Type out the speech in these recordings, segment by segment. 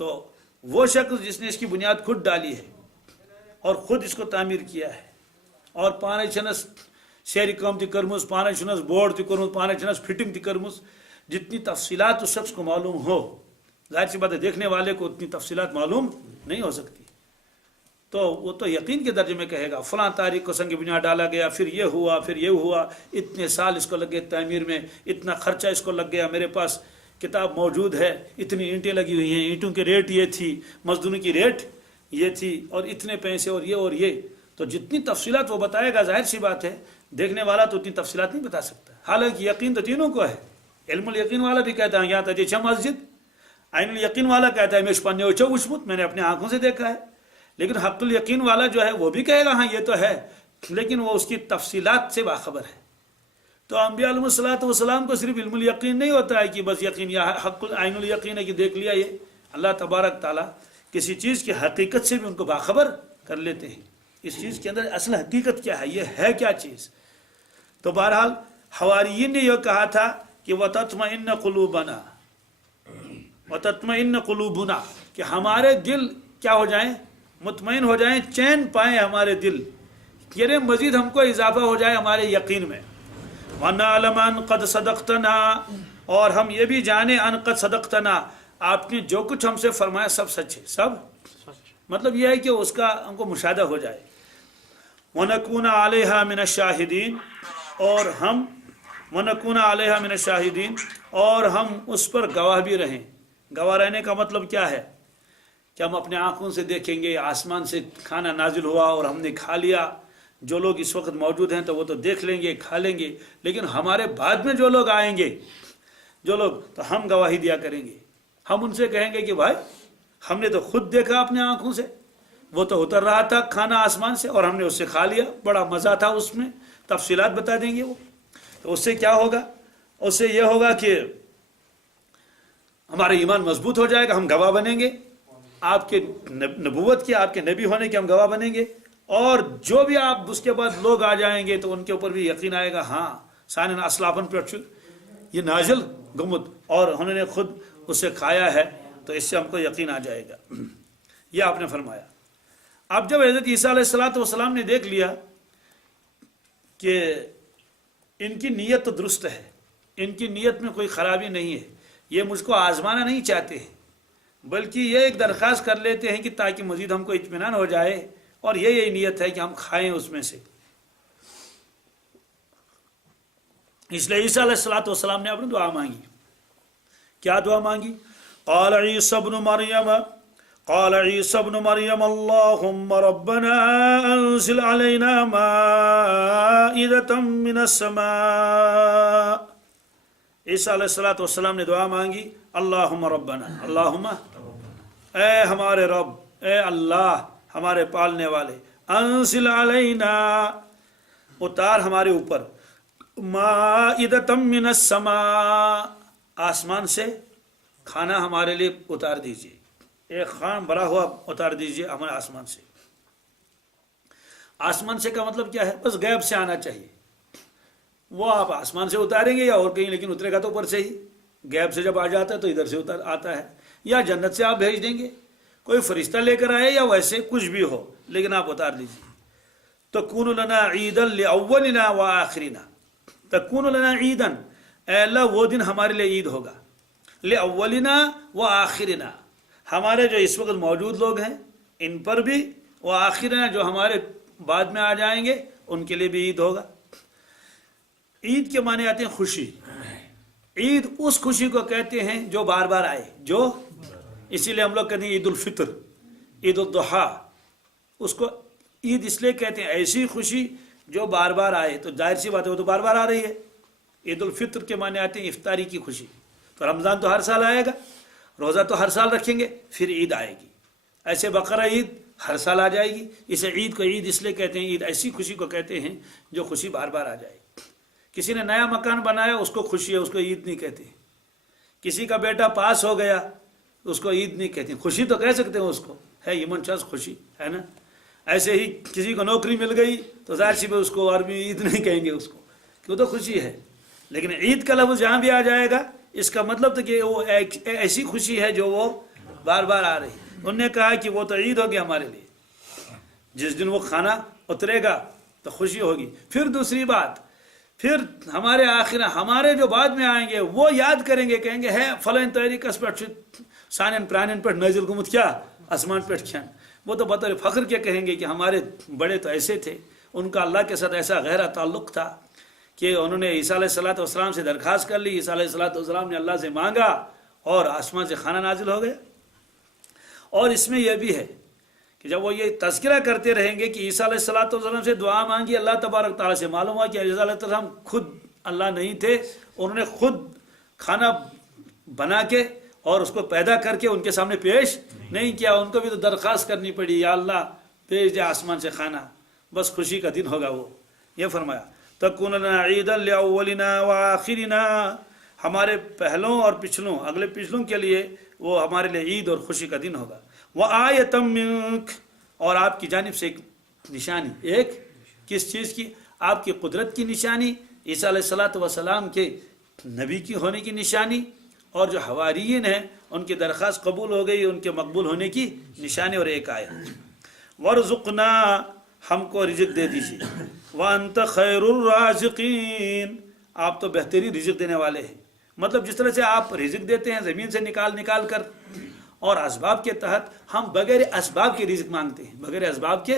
تو وہ شخص جس نے اس کی بنیاد خود ڈالی ہے اور خود اس کو تعمیر کیا ہے اور پانے چھنس شہری کام تھی کرمس پانے چھنس بورڈ تھی کرمس پانے چھنس فٹنگ تھی کرمس جتنی تفصیلات اس شخص کو معلوم ہو ظاہر سی بات ہے دیکھنے والے کو اتنی تفصیلات معلوم نہیں ہو سکتی تو وہ تو یقین کے درجے میں کہے گا فلاں تاریخ کو سنگ بنیاد ڈالا گیا پھر یہ ہوا اتنے سال اس کو لگے تعمیر میں اتنا خرچہ اس کو لگ گیا میرے پاس کتاب موجود ہے اتنی اینٹیں لگی ہوئی ہیں اینٹوں کی ریٹ یہ تھی مزدوروں کی ریٹ یہ تھی اور اتنے پیسے اور یہ تو جتنی تفصیلات وہ بتائے گا ظاہر سی بات ہے دیکھنے والا تو اتنی تفصیلات نہیں بتا سکتا حالانکہ یقین تو تینوں کو ہے علم الیقین والا بھی کہتا ہے یہاں تجھے مسجد عین الیقین والا کہتا ہے میں نے اپنے آنکھوں سے دیکھا ہے لیکن حق الیقین والا جو ہے وہ بھی کہے گا ہاں یہ تو ہے لیکن وہ اس کی تفصیلات سے باخبر ہے تو انبیاء علیہ الصلوۃ والسلام کو صرف علم الیقین نہیں ہوتا ہے کہ بس یقین یا حق عین الیقین ہے کہ دیکھ لیا یہ اللہ تبارک تعالیٰ کسی چیز کی حقیقت سے بھی ان کو باخبر کر لیتے ہیں اس چیز کے اندر اصل حقیقت کیا ہے یہ ہے کیا چیز تو بہرحال حواریین نے یہ کہا تھا کہ وَتَطْمَئِنَّ قُلُوبُنَا کہ ہمارے دل کیا ہو جائیں مطمئن ہو جائیں چین پائیں ہمارے دل یعنی مزید ہم کو اضافہ ہو جائے ہمارے یقین میں وَنَعْلَمَ أَن قَدْ صَدَقْتَنَا اور ہم یہ بھی جانیں ان قد صدقتنا آپ نے جو کچھ ہم سے فرمایا سب سچ ہے سب مطلب یہ ہے کہ اس کا ہم کو مشاہدہ ہو جائے وَنَكُونَ عَلَيْهَا مِنَ الشَّاهِدِينَ اور ہم وَنَكُونَ عَلَيْهَا مِنَ الشَّاهِدِينَ اور ہم اس پر گواہ بھی رہیں گواہ رہنے کا مطلب کیا ہے کہ ہم اپنے آنکھوں سے دیکھیں گے آسمان سے کھانا نازل ہوا اور ہم نے کھا لیا جو لوگ اس وقت موجود ہیں تو وہ تو دیکھ لیں گے کھا لیں گے لیکن ہمارے بعد میں جو لوگ آئیں گے جو لوگ تو ہم گواہی دیا کریں گے ہم ان سے کہیں گے کہ بھائی ہم نے تو خود دیکھا اپنے آنکھوں سے وہ تو اتر رہا تھا کھانا آسمان سے اور ہم نے اس سے کھا لیا بڑا مزہ تھا اس میں تفصیلات بتا دیں گے وہ تو اس سے کیا ہوگا اس سے یہ ہوگا کہ ہمارا ایمان مضبوط ہو جائے گا ہم گواہ بنیں گے آپ کے نبوت کے آپ کے نبی ہونے کے ہم گواہ بنیں گے اور جو بھی آپ اس کے بعد لوگ آ جائیں گے تو ان کے اوپر بھی یقین آئے گا ہاں سانن اسلافن پہ یہ نازل گمت اور انہوں نے خود اسے کھایا ہے تو اس سے ہم کو یقین آ جائے گا یہ آپ نے فرمایا اب جب حضرت عیسیٰ علیہ الصلوۃ والسلام نے دیکھ لیا کہ ان کی نیت تو درست ہے ان کی نیت میں کوئی خرابی نہیں ہے یہ مجھ کو آزمانا نہیں چاہتے ہیں بلکہ یہ ایک درخواست کر لیتے ہیں کہ تاکہ مزید ہم کو اطمینان ہو جائے اور یہی نیت ہے کہ ہم کھائیں اس میں سے اس لیے عیسیٰ علیہ الصلوۃ والسلام نے اپنی دعا مانگی کیا دعا مانگی قال عیسی ابن مریم اللهم ربنا انزل علينا مائدة من السماء عیسیٰ علیہ الصلوۃ والسلام نے دعا مانگی اللہم ربنا اللہم اے ہمارے رب اے اللہ ہمارے پالنے والے انزل علینا اتار ہمارے اوپر مائدة من السماء آسمان سے کھانا ہمارے لیے اتار دیجئے ایک خان بھرا ہوا اتار دیجئے ہمارے آسمان سے کا مطلب کیا ہے بس غیب سے آنا چاہیے وہ آپ آسمان سے اتاریں گے یا اور کہیں لیکن اترے گا تو اوپر سے ہی غیب سے جب آ جاتا ہے تو ادھر سے اتر آتا ہے یا جنت سے آپ بھیج دیں گے کوئی فرشتہ لے کر آئے یا ویسے کچھ بھی ہو لیکن آپ اتار دیجیے تکون لنا عیدا لاولنا وآخرنا تکون لنا عیدا اے اللہ وہ دن ہمارے لیے عید ہوگا لاولنا وآخرنا ہمارے جو اس وقت موجود لوگ ہیں ان پر بھی وآخرنا جو ہمارے بعد میں آ جائیں گے ان کے لیے بھی عید ہوگا عید کے معنی آتے ہیں خوشی عید اس خوشی کو کہتے ہیں جو بار بار آئے جو اسی لیے ہم لوگ کہتے ہیں عید الفطر عید الضحیٰ اس کو عید اس لیے کہتے ہیں ایسی خوشی جو بار بار آئے تو ظاہر سی بات ہے وہ تو بار بار آ رہی ہے عید الفطر کے معنی آتے ہیں افطاری کی خوشی تو رمضان تو ہر سال آئے گا روزہ تو ہر سال رکھیں گے پھر عید آئے گی ایسے بقرہ عید ہر سال آ جائے گی اسے عید کو عید اس لیے کہتے ہیں عید ایسی خوشی کو کہتے ہیں جو خوشی بار بار آ جائے کسی نے نیا مکان بنایا اس کو خوشی ہے اس کو عید نہیں کہتے کسی کا بیٹا پاس ہو گیا اس کو عید نہیں کہتے خوشی تو کہہ سکتے ہیں اس کو ہے یمن چاز خوشی ہے نا ایسے ہی کسی کو نوکری مل گئی تو ظاہر سی اس کو عربی عید نہیں کہیں گے اس کو کہ وہ تو خوشی ہے لیکن عید کا لفظ جہاں بھی آ جائے گا اس کا مطلب تو کہ وہ ایسی خوشی ہے جو وہ بار بار آ رہی. انہوں نے کہا کہ وہ تو عید ہوگی ہمارے لیے، جس دن وہ کھانا اترے گا تو خوشی ہوگی. پھر دوسری بات، پھر ہمارے جو بعد میں آئیں گے وہ یاد کریں گے، کہیں گے ہے فلان طریقس پہ سانن پرانن پہ نازل گمت کیا آسمان پہ کھین. وہ تو بطور فخر کے کہیں گے کہ ہمارے بڑے تو ایسے تھے، ان کا اللہ کے ساتھ ایسا گہرا تعلق تھا کہ انہوں نے عیسیٰ علیہ السلام سے درخواست کر لی، عیسیٰ علیہ السلام نے اللہ سے مانگا اور آسمان سے کھانا نازل ہو گیا. اور اس میں یہ بھی ہے کہ جب وہ یہ تذکرہ کرتے رہیں گے کہ عیسیٰ علیہ السلام سے دعا مانگی اللہ تبارک تعالیٰ سے، معلوم ہوا کہ عیسیٰ علیہ السلام خود اللہ نہیں تھے، انہوں نے خود کھانا بنا کے اور اس کو پیدا کر کے ان کے سامنے پیش نہیں کیا. ان کو بھی تو درخواست کرنی پڑی، یا اللہ بھیج دے آسمان سے کھانا، بس خوشی کا دن ہوگا وہ. یہ فرمایا تکون لنا عیدا لاولنا وآخرنا، ہمارے پہلوں اور پچھلوں، اگلے پچھلوں کے لیے وہ ہمارے لیے عید اور خوشی کا دن ہوگا. وآیۃ منک، اور آپ کی جانب سے ایک نشانی. ایک کس چیز کی؟ آپ کی قدرت کی نشانی، عیسیٰ علیہ السلام کے نبی کی ہونے کی نشانی، اور جو حواریین ہیں ان کی درخواست قبول ہو گئی، ان کے مقبول ہونے کی نشانی. اور ایک آیت وارزقنا، ہم کو رزق دے دیجیے. وانت خیر الرازقین، آپ تو بہترین رزق دینے والے ہیں. مطلب جس طرح سے آپ رزق دیتے ہیں زمین سے نکال کر اور اسباب کے تحت، ہم بغیر اسباب کے رزق مانگتے ہیں. بغیر اسباب کے،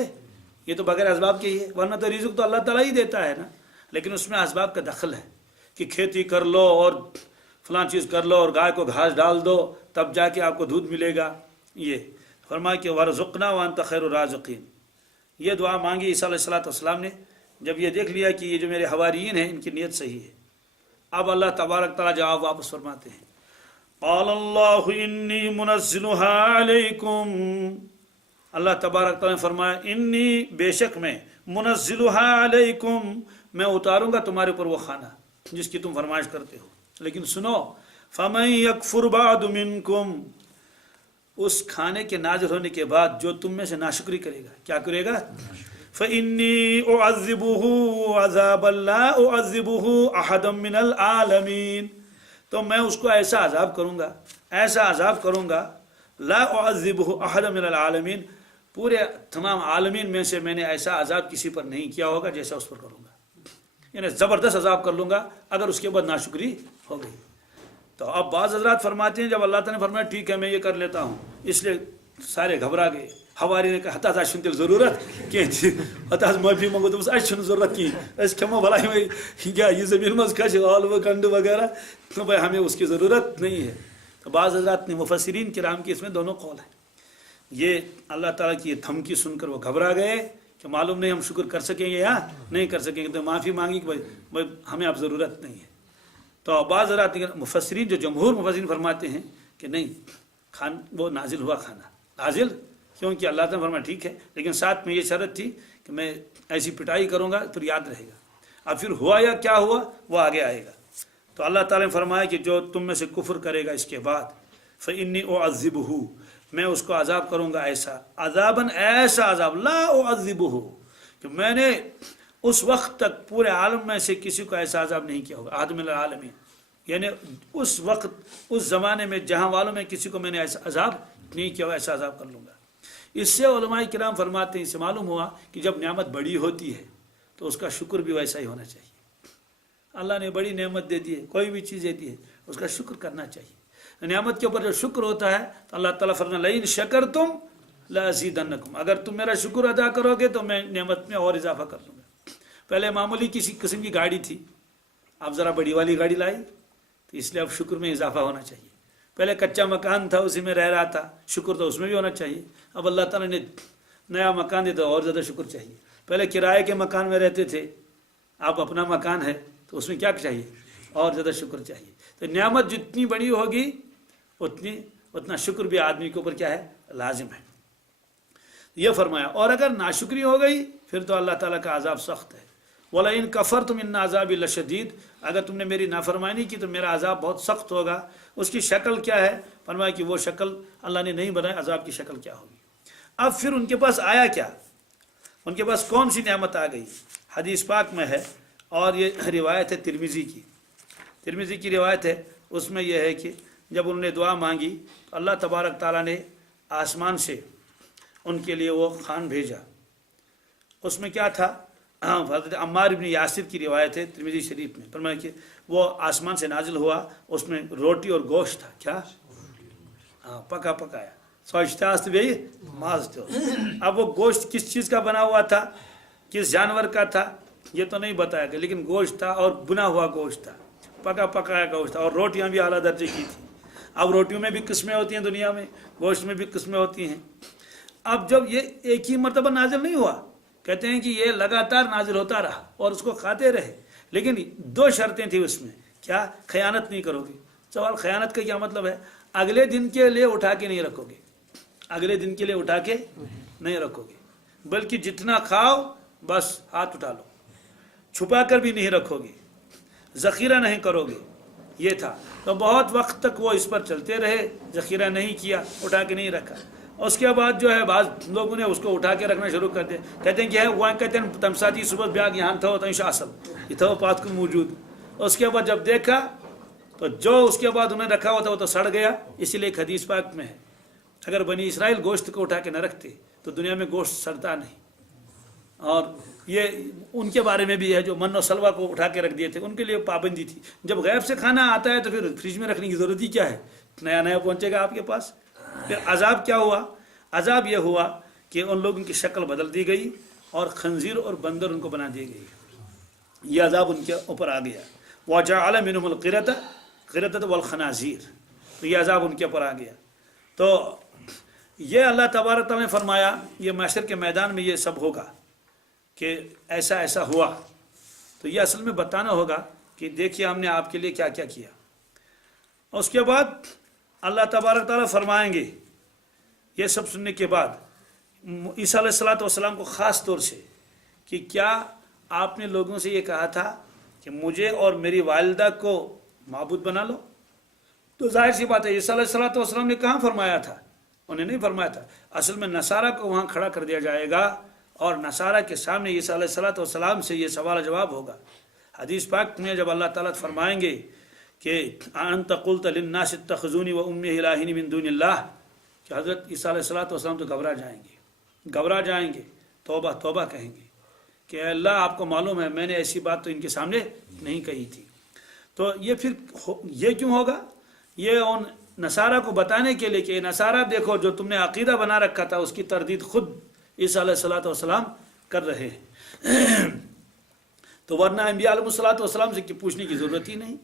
یہ تو بغیر اسباب کے ہی ہے، ورنہ تو رزق تو اللہ تعالیٰ ہی دیتا ہے نا. لیکن اس میں اسباب کا دخل ہے کہ کھیتی کر لو اور فلاں چیز کر لو اور گائے کو گھاس ڈال دو تب جا کے آپ کو دودھ ملے گا. یہ فرمایا کہ وارزقنا وانت خیر الرازقین. یہ دعا مانگی عیسیٰ علیہ السلام نے. جب یہ دیکھ لیا کہ یہ جو میرے حواریین ہیں ان کی نیت صحیح ہے، اب اللہ تبارک تعالیٰ جواب واپس فرماتے ہیں. قال اللہ انی منزلها علیکم، اللہ تبارک تعالیٰ نے فرمایا انی، بے شک میں، منزلها علیکم، میں اتاروں گا تمہارے اوپر وہ کھانا جس کی تم فرمائش کرتے ہو. لیکن سنو، فمن یکفر بعد منکم، اس کھانے کے نازل ہونے کے بعد جو تم میں سے ناشکری کرے گا، کیا کرے گا؟ فإنی اعذبہ عذابا لا اعذبہ احدا من العالمین، تو میں اس کو ایسا عذاب کروں گا لا اعذبہ احدا من العالمین، پورے تمام عالمین میں سے میں نے ایسا عذاب کسی پر نہیں کیا ہوگا جیسا اس پر کروں گا. یعنی زبردست عذاب کر لوں گا اگر اس کے بعد ناشکری ہو گئی. تو اب بعض حضرات فرماتے ہیں جب اللہ تعالیٰ نے فرمایا ٹھیک ہے میں یہ کر لیتا ہوں، اس لیے سارے گھبرا گئے. حواری نے کہا ہتاس آج چھنتل ضرورت کہ ہتاس معافی منگو تو آج چھن ضرورت کی اس کھمو بھلائی میں کیا یہ زمین مز کھش آلو کنڈ وغیرہ، تو بھائی ہمیں اس کی ضرورت نہیں ہے. تو بعض حضرات نے مفسرین کرام کی اس میں دونوں قول ہیں. یہ اللہ تعالیٰ کی یہ دھمکی سن کر وہ گھبرا گئے کہ معلوم نہیں ہم شکر کر سکیں گے یا نہیں کر سکیں گے، تو معافی مانگی کہ بھائی ہمیں اب ضرورت نہیں ہے. تو بعض حضرات مفسرین جو جمہور مفسرین فرماتے ہیں کہ نہیں، وہ نازل ہوا کھانا نازل، کیونکہ اللہ تعالیٰ نے فرمایا ٹھیک ہے، لیکن ساتھ میں یہ شرط تھی کہ میں ایسی پٹائی کروں گا پھر یاد رہے گا. اب پھر ہوا یا کیا ہوا وہ آگے آئے گا. تو اللہ تعالیٰ نے فرمایا کہ جو تم میں سے کفر کرے گا اس کے بعد، فإنی اعذبہ، میں اس کو عذاب کروں گا ایسا، عذاباً ایسا عذاب، لا اعذبہ، کہ میں نے اس وقت تک پورے عالم میں سے کسی کو ایسا عذاب نہیں کیا ہوگا، احد من العالمین، یعنی اس وقت اس زمانے میں جہاں والوں میں کسی کو میں نے ایسا عذاب نہیں کیا ہوگا، ایسا عذاب کر لوں گا. اس سے علماء کرام فرماتے ہیں، اس سے معلوم ہوا کہ جب نعمت بڑی ہوتی ہے تو اس کا شکر بھی ویسا ہی ہونا چاہیے. اللہ نے بڑی نعمت دے دی ہے، کوئی بھی چیز دے دی ہے، اس کا شکر کرنا چاہیے. نعمت کے اوپر جو شکر ہوتا ہے تو اللہ تعالیٰ فرماتا ہے لئن شکرتم لازیدنکم، اگر تم میرا شکر ادا کرو گے تو میں نعمت میں اور اضافہ کر دوں گا. پہلے معمولی کسی قسم کی گاڑی تھی، اب ذرا بڑی والی گاڑی لائی تو اس لیے اب شکر میں اضافہ ہونا چاہیے. پہلے کچا مکان تھا اسی میں رہ رہا تھا، شکر تو اس میں بھی ہونا چاہیے. اب اللہ تعالیٰ نے نیا مکان دیا تو اور زیادہ شکر چاہیے. پہلے کرائے کے مکان میں رہتے تھے، اب اپنا مکان ہے تو اس میں کیا چاہیے؟ اور زیادہ شکر چاہیے. تو نعمت جتنی بڑی ہوگی اتنا شکر بھی آدمی کے اوپر کیا ہے؟ لازم ہے. یہ فرمایا. اور اگر ناشکری ہو گئی پھر تو اللہ تعالیٰ کا عذاب سخت ہے. وَلَئِن كَفَرْتُمْ إِنَّ عَذَابِي لَشَدِيدٌ، اگر تم نے میری نافرمانی کی تو میرا عذاب بہت سخت ہوگا. اس کی شکل کیا ہے؟ فرمایا کہ وہ شکل اللہ نے نہیں بنائی، عذاب کی شکل کیا ہوگی. اب پھر ان کے پاس آیا کیا؟ ان کے پاس کون سی نعمت آ گئی؟ حدیث پاک میں ہے، اور یہ روایت ہے ترمذی کی. ترمذی کی روایت ہے، اس میں یہ ہے کہ جب انہوں نے دعا مانگی تو اللہ تبارک تعالیٰ نے آسمان سے ان کے لیے وہ خوان بھیجا. اس میں کیا تھا؟ حضرت عمار ابن یاسر کی روایت ہے ترمذی شریف میں، فرمایا کہ وہ آسمان سے نازل ہوا، اس میں روٹی اور گوشت تھا. کیا؟ پکا پکایا سوچتا بھی ماز تو. اب وہ گوشت کس چیز کا بنا ہوا تھا، کس جانور کا تھا یہ تو نہیں بتایا گیا، لیکن گوشت تھا اور بنا ہوا گوشت تھا، پکا پکایا گوشت تھا، اور روٹیاں بھی اعلیٰ درجے کی تھی. اب روٹیوں میں بھی قسمیں ہوتی ہیں دنیا میں، گوشت میں بھی قسمیں ہوتی ہیں. اب جب یہ ایک ہی مرتبہ نازل نہیں ہوا، کہتے ہیں کہ یہ لگاتار نازل ہوتا رہا اور اس کو کھاتے رہے، لیکن 2 شرطیں تھیں اس میں. کیا؟ خیانت نہیں کرو گے. سوال خیانت کا کیا مطلب ہے؟ اگلے دن کے لیے اٹھا کے نہیں رکھو گے، اگلے دن کے لیے اٹھا کے نہیں رکھو گے، بلکہ جتنا کھاؤ بس ہاتھ اٹھا لو، چھپا کر بھی نہیں رکھو گے، ذخیرہ نہیں کرو گے. یہ تھا. تو بہت وقت تک وہ اس پر چلتے رہے، ذخیرہ نہیں کیا، اٹھا کے نہیں رکھا. اس کے بعد جو ہے بعض لوگوں نے اس کو اٹھا کے رکھنا شروع کر دیا، کہتے ہیں کہ وہ کہتے ہیں تمساتی صبح بیاگ یہاں تھا تو اصل یہ تھا وہ پات کو موجود. اس کے بعد جب دیکھا تو جو اس کے بعد انہیں رکھا ہوا تھا وہ تو سڑ گیا. اسی لیے ایک حدیث پاک میں ہے اگر بنی اسرائیل گوشت کو اٹھا کے نہ رکھتے تو دنیا میں گوشت سڑتا نہیں. اور یہ ان کے بارے میں بھی ہے جو من و سلوا کو اٹھا کے رکھ دیے تھے، ان کے لیے پابندی تھی. جب غیب سے کھانا آتا ہے تو پھر فریج میں رکھنے کی ضرورت ہی کیا ہے، نیا نیا پہنچے گا آپ کے پاس. پھر عذاب کیا ہوا؟ عذاب یہ ہوا کہ ان لوگوں کی شکل بدل دی گئی اور خنزیر اور بندر ان کو بنا دی گئی. یہ عذاب ان کے اوپر آ گیا. وَجَعَلَ مِنْهُمُ الْقِرَدَةَ وَالْخَنَازِيرَ. تو یہ عذاب ان کے اوپر آ گیا. تو یہ اللہ تبارک تعالیٰ نے فرمایا یہ محشر کے میدان میں یہ سب ہوگا کہ ایسا ایسا ہوا. تو یہ اصل میں بتانا ہوگا کہ دیکھیے ہم نے آپ کے لیے کیا کیا کیا. اس کے بعد اللہ تبارک تعالیٰ فرمائیں گے یہ سب سننے کے بعد عیسیٰ علیہ السلام کو خاص طور سے کہ کیا آپ نے لوگوں سے یہ کہا تھا کہ مجھے اور میری والدہ کو معبود بنا لو. تو ظاہر سی بات ہے عیسیٰ علیہ السلام نے کہاں فرمایا تھا، انہیں نہیں فرمایا تھا. اصل میں نصارہ کو وہاں کھڑا کر دیا جائے گا اور نصارہ کے سامنے عیسیٰ علیہ السلام سے یہ سوال جواب ہوگا. حدیث پاک میں جب اللہ تعالیٰ فرمائیں گے کہ انت قلت للناس اتخذونی وامي الہین من دون اللہ، کہ حضرت عیسیٰ علیہ السلام تو گھبرا جائیں گے، توبہ توبہ کہیں گے کہ اے اللہ آپ کو معلوم ہے میں نے ایسی بات تو ان کے سامنے نہیں کہی تھی. تو یہ پھر یہ کیوں ہوگا؟ یہ ان نصارہ کو بتانے کے لیے کہ نصارہ دیکھو جو تم نے عقیدہ بنا رکھا تھا اس کی تردید خود عیسیٰ علیہ السلام کر رہے ہیں. تو ورنہ انبیاء علیہ السلام سے پوچھنے کی ضرورت ہی نہیں.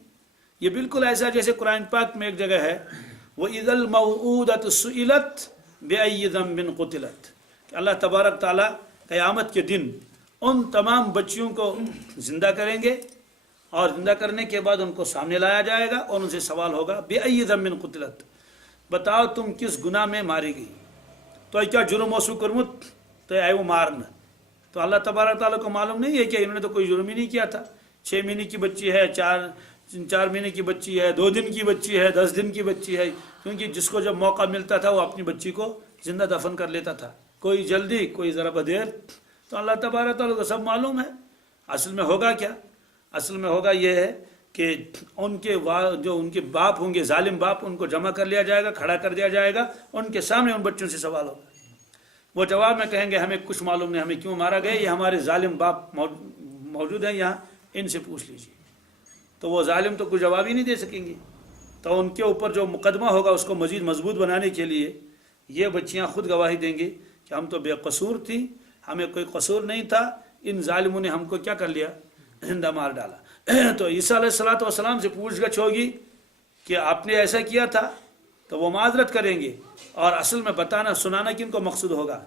یہ بالکل ایسا جیسے قرآن پاک میں ایک جگہ ہے وَإِذَا الْمَوْعُودَةُ سُئِلَتْ بِأَيِّ ذَنبٍ قُتِلَتْ، کہ اللہ تبارک تعالیٰ قیامت کے دن ان تمام بچیوں کو زندہ کریں گے اور زندہ کرنے کے بعد ان کو سامنے لایا جائے گا اور ان سے سوال ہوگا بِأَيِّ ذَنبٍ قُتِلَتْ، بتاؤ تم کس گناہ میں ماری گئی، تو کیا جرم اوسو کرمت تو آئے وہ مارنا. تو اللہ تبارک تعالیٰ کو معلوم نہیں ہے کہ انہوں نے تو کوئی جرم ہی نہیں کیا تھا. 6 مہینے کی بچی ہے، 4 مہینے کی بچی ہے، 2 دن کی بچی ہے، 10 دن کی بچی ہے، کیونکہ جس کو جب موقع ملتا تھا وہ اپنی بچی کو زندہ دفن کر لیتا تھا، کوئی جلدی کوئی ذرا بدیر. تو اللہ تبارک تعالیٰ کو سب معلوم ہے. اصل میں ہوگا کیا؟ اصل میں ہوگا یہ ہے کہ ان کے جو ان کے باپ ہوں گے ظالم باپ، ان کو جمع کر لیا جائے گا، کھڑا کر دیا جائے گا، ان کے سامنے ان بچوں سے سوال ہوگا. وہ جواب میں کہیں گے ہمیں کچھ معلوم نہیں، ہمیں کیوں مارا گیا، یہ ہمارے ظالم باپ موجود ہیں یہاں، ان سے پوچھ لیجیے. تو وہ ظالم تو کوئی جواب ہی نہیں دے سکیں گے. تو ان کے اوپر جو مقدمہ ہوگا اس کو مزید مضبوط بنانے کے لیے یہ بچیاں خود گواہی دیں گے کہ ہم تو بے قصور تھیں، ہمیں کوئی قصور نہیں تھا، ان ظالموں نے ہم کو کیا کر لیا، زندہ مار ڈالا. تو عیسیٰ علیہ السلام سے پوچھ گچھ ہوگی کہ آپ نے ایسا کیا تھا، تو وہ معذرت کریں گے. اور اصل میں بتانا سنانا کن کو مقصود ہوگا؟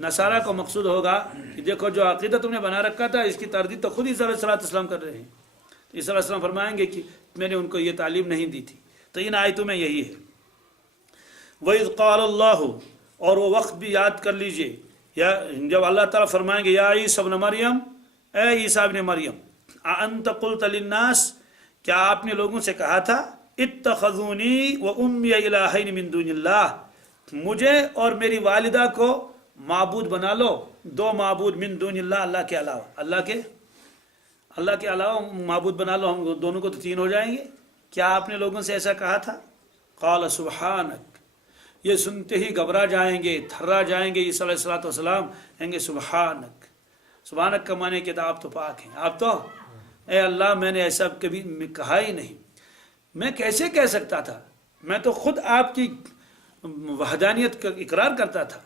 نصارہ کو مقصود ہوگا کہ دیکھو جو عقیدہ تم نے بنا رکھا تھا اس کی تردید تو خود عیسیٰ علیہ السلام کر رہے ہیں. تو عیسیٰ علیہ السلام فرمائیں گے کہ میں نے ان کو یہ تعلیم نہیں دی تھی. تو ان آیتوں میں یہی ہے. وَإِذْ قَالَ اللَّهُ، اور وہ وقت بھی یاد کر لیجئے یا جب اللہ تعالیٰ فرمائیں گے یا عیسیٰ ابن مریم، اے عیسیٰ ابن مریم، اَأَنْتَ قُلْتَ لِلنَّاسِ، کیا آپ نے لوگوں سے کہا تھا اتخذونی وَأُمِّيَ إِلَٰهَيْنِ مِن دُونِ اللَّهِ، مجھے اور میری والدہ کو معبود بنا لو، 2 معبود من دون اللہ، اللہ کے علاوہ، اللہ کے علاوہ معبود بنا لو، ہم دونوں کو تو 3 ہو جائیں گے. کیا آپ نے لوگوں سے ایسا کہا تھا؟ قال سبحانک، یہ سنتے ہی گھبرا جائیں گے، تھرا جائیں گے، عیسیٰ علیہ الصلوۃ والسلام کہیں گے سبحانک۔ سبحانک کا معنی کہ آپ تو پاک ہیں، آپ تو، اے اللہ میں نے ایسا کبھی کہا ہی نہیں، میں کیسے کہہ سکتا تھا، میں تو خود آپ کی وحدانیت کا اقرار کرتا تھا،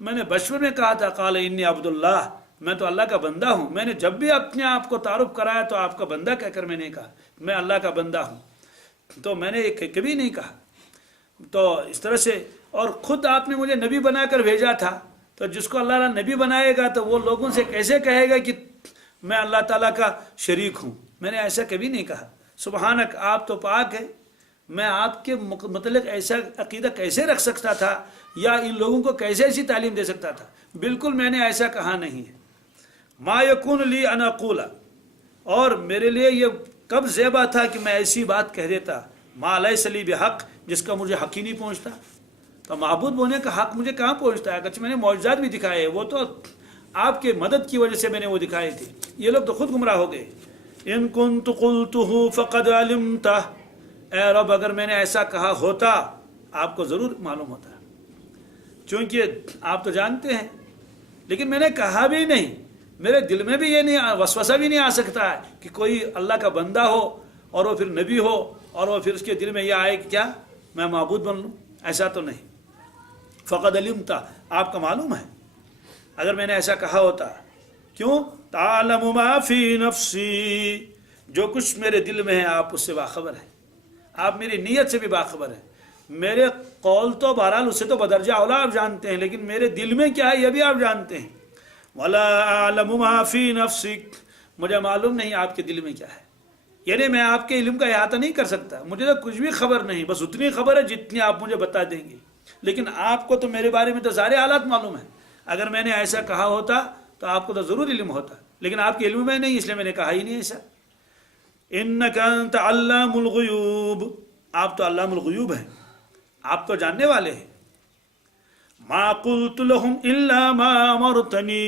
میں نے بچپن میں کہا تھا قال انی عبد اللہ، میں تو اللہ کا بندہ ہوں، میں نے جب بھی اپنے آپ کو تعارف کرایا تو آپ کا بندہ کہہ کر میں نے کہا میں اللہ کا بندہ ہوں، تو میں نے کبھی نہیں کہا۔ تو اس طرح سے، اور خود آپ نے مجھے نبی بنا کر بھیجا تھا، تو جس کو اللہ تعالیٰ نبی بنائے گا تو وہ لوگوں سے کیسے کہے گا کہ میں اللہ تعالیٰ کا شریک ہوں، میں نے ایسا کبھی نہیں کہا۔ سبحانک، آپ تو پاک ہے، میں آپ کے متعلق ایسا عقیدہ کیسے رکھ سکتا تھا، یا ان لوگوں کو کیسے ایسی تعلیم دے سکتا تھا، بالکل میں نے ایسا کہا نہیں ہے۔ ما یکون لی ان اقول، اور میرے لیے یہ کب زیبا تھا کہ میں ایسی بات کہہ دیتا، ما لیس لی بحق، جس کا مجھے حق ہی نہیں پہنچتا۔ تو معبود ہونے کا حق مجھے کہاں پہنچتا ہے؟ اگرچہ میں نے معجزات بھی دکھائے، وہ تو آپ کے مدد کی وجہ سے میں نے وہ دکھائے تھے، یہ لوگ تو خود گمراہ ہو گئے۔ ان کنت قلتہ فقد علمتہ، اے رب اگر میں نے ایسا کہا ہوتا آپ کو ضرور معلوم ہوتا، چونکہ آپ تو جانتے ہیں، لیکن میں نے کہا بھی نہیں، میرے دل میں بھی یہ نہیں، وسوسہ بھی نہیں آ سکتا ہے کہ کوئی اللہ کا بندہ ہو اور وہ پھر نبی ہو اور وہ پھر اس کے دل میں یہ آئے کہ کیا میں معبود بن لوں، ایسا تو نہیں۔ فقد علمتا، آپ کا معلوم ہے اگر میں نے ایسا کہا ہوتا، کیوں؟ تعلم ما فی نفسی، جو کچھ میرے دل میں ہے آپ اس سے باخبر ہیں، آپ میری نیت سے بھی باخبر ہیں، میرے قول تو بہرحال اس سے تو بدرجہ اولا آپ جانتے ہیں، لیکن میرے دل میں کیا ہے یہ بھی آپ جانتے ہیں۔ ولا اعلم ما فی نفسک، مجھے معلوم نہیں آپ کے دل میں کیا ہے، یعنی میں آپ کے علم کا احاطہ نہیں کر سکتا، مجھے تو کچھ بھی خبر نہیں، بس اتنی خبر ہے جتنی آپ مجھے بتا دیں گے، لیکن آپ کو تو میرے بارے میں تو سارے حالات معلوم ہیں، اگر میں نے ایسا کہا ہوتا تو آپ کو تو ضرور علم ہوتا، لیکن آپ کے علم میں نہیں، اس لیے میں نے کہا ہی نہیں ایسا۔ انک انت علام الغیوب، آپ تو علام الغیوب ہیں، آپ تو جاننے والے ہیں۔ ما قلت لهم الا ما امرتنی،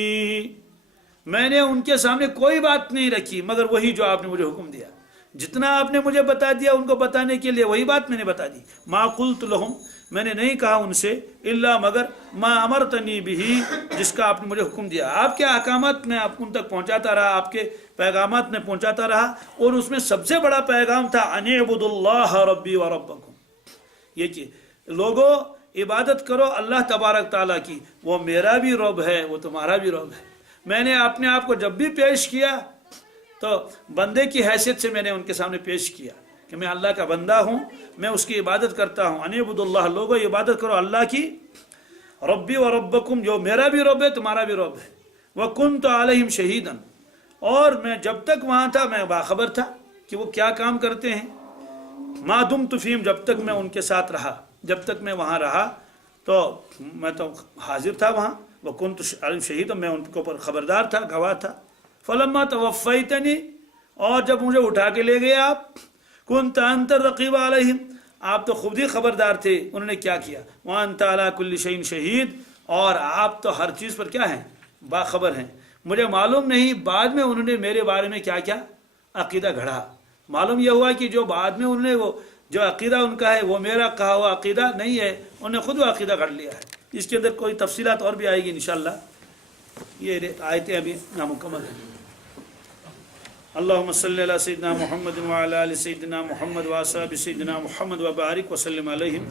میں نے ان کے سامنے کوئی بات نہیں رکھی مگر وہی جو آپ نے مجھے حکم دیا، جتنا آپ نے مجھے بتا دیا ان کو بتانے کے لیے وہی بات میں نے بتا دی۔ ما قلت لهم، میں نے نہیں کہا ان سے، الا مگر ما امرتنی بہ، جس کا آپ نے مجھے حکم دیا، آپ کے احکامات میں آپ ان تک پہنچاتا رہا، آپ کے پیغامات میں پہنچاتا رہا، اور اس میں سب سے بڑا پیغام تھا ان اعبدوا اللہ ربی و ربکم، یہ کہ لوگوں عبادت کرو اللہ تبارک تعالیٰ کی، وہ میرا بھی رب ہے وہ تمہارا بھی رب ہے۔ میں نے اپنے آپ کو جب بھی پیش کیا تو بندے کی حیثیت سے میں نے ان کے سامنے پیش کیا کہ میں اللہ کا بندہ ہوں، میں اس کی عبادت کرتا ہوں۔ ان اعبدوا اللہ، لوگوں عبادت کرو اللہ کی، ربی و ربکم، جو میرا بھی رب ہے تمہارا بھی رب ہے۔ وکنت علیہم شہیدا، اور میں جب تک وہاں تھا میں باخبر تھا کہ وہ کیا کام کرتے ہیں۔ ما دمت فیہم، جب تک میں ان کے ساتھ رہا، جب تک میں وہاں رہا تو میں تو حاضر تھا وہاں، وکنت علیہم شہیدا، میں ان کے اوپر خبردار تھا، گواہ تھا۔ فلما توفیتنی، اور جب مجھے اٹھا کے لے گئے آپ، کنت انت الرقیب علیہم، آپ تو خود ہی خبردار تھے انہوں نے کیا کیا۔ وانت علی کل شیء شہید، اور آپ تو ہر چیز پر کیا ہیں، باخبر ہیں۔ مجھے معلوم نہیں بعد میں انہوں نے میرے بارے میں کیا کیا عقیدہ گھڑا، معلوم یہ ہوا کہ جو بعد میں انہوں نے وہ جو عقیدہ ان کا ہے وہ میرا کہا ہوا عقیدہ نہیں ہے، انہوں نے خود وہ عقیدہ گھڑ لیا ہے۔ اس کے اندر کوئی تفصیلات اور بھی آئے گی انشاءاللہ، یہ آیتیں ابھی نامکمل ہیں۔ اللہم صلی علی سیدنا محمد وعلی آل سیدنا محمد واصحاب سیدنا محمد وبارک وسلم علیہم۔